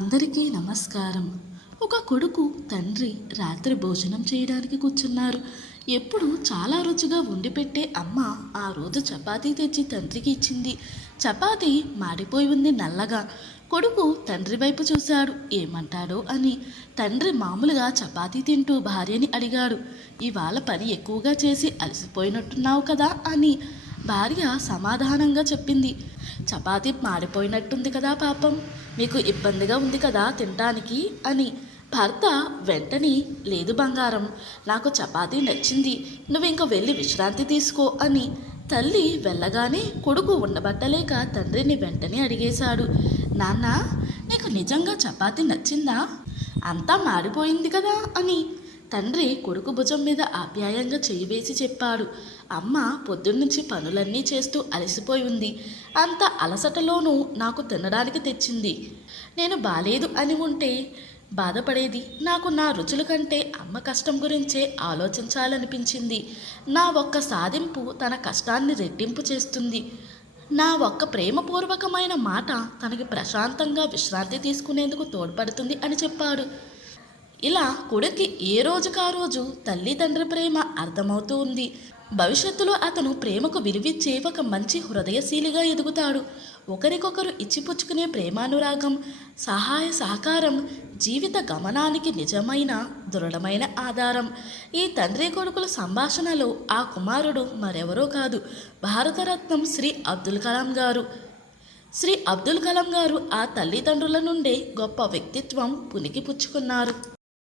అందరికీ నమస్కారం. ఒక కొడుకు తండ్రి రాత్రి భోజనం చేయడానికి కూర్చున్నారు. ఎప్పుడు చాలా రుచిగా వండి పెట్టే అమ్మ ఆ రోజు చపాతీ తెచ్చి తండ్రికి ఇచ్చింది. చపాతీ మాడిపోయి ఉంది నల్లగా. కొడుకు తండ్రి వైపు చూశాడు, ఏమంటాడో అని. తండ్రి మామూలుగా చపాతీ తింటూ భార్యని అడిగాడు, ఇవాళ పని ఎక్కువగా చేసి అలసిపోయినట్టున్నావు కదా అని. భార్య సమాధానంగా చెప్పింది, చపాతీ మాడిపోయినట్టుంది కదా పాపం, మీకు ఇబ్బందిగా ఉంది కదా తినటానికి అని. భర్త వెంటనే, లేదు బంగారం, నాకు చపాతీ నచ్చింది, నువ్వింక వెళ్ళి విశ్రాంతి తీసుకో అని. తల్లి వెళ్ళగానే కొడుకు ఉండబట్టలేక తండ్రిని వెంటనే అడిగేశాడు, నాన్న, నీకు నిజంగా చపాతీ నచ్చిందా? అంతా మాడిపోయింది కదా అని. తండ్రి కొడుకు భుజం మీద ఆప్యాయంగా చేయి వేసి చెప్పాడు, అమ్మ పొద్దున్నుంచి పనులన్నీ చేస్తూ అలసిపోయి ఉంది. అంత అలసటలోనూ నాకు తినడానికి తెచ్చింది. నేను బాలేదు అని ఉంటే బాధపడేది. నాకు నా రుచుల కంటే అమ్మ కష్టం గురించే ఆలోచించాలనిపించింది. నా ఒక్క సాధింపు తన కష్టాన్ని రెట్టింపు చేస్తుంది. నా ఒక్క ప్రేమపూర్వకమైన మాట తనకి ప్రశాంతంగా విశ్రాంతి తీసుకునేందుకు తోడ్పడుతుంది అని చెప్పాడు. ఇలా కొడుక్కి ఏ రోజుకా రోజు తల్లిదండ్రి ప్రేమ అర్థమవుతూ ఉంది. భవిష్యత్తులో అతను ప్రేమకు విలువిచ్చే ఒక మంచి హృదయశీలిగా ఎదుగుతాడు. ఒకరికొకరు ఇచ్చిపుచ్చుకునే ప్రేమానురాగం, సహాయ సహకారం జీవిత గమనానికి నిజమైన దృఢమైన ఆధారం. ఈ తండ్రి కొడుకుల సంభాషణలో ఆ కుమారుడు మరెవరో కాదు, భారతరత్నం శ్రీ అబ్దుల్ కలాం గారు. శ్రీ అబ్దుల్ కలాం గారు ఆ తల్లిదండ్రుల నుండే గొప్ప వ్యక్తిత్వం పుణికిపుచ్చుకున్నారు.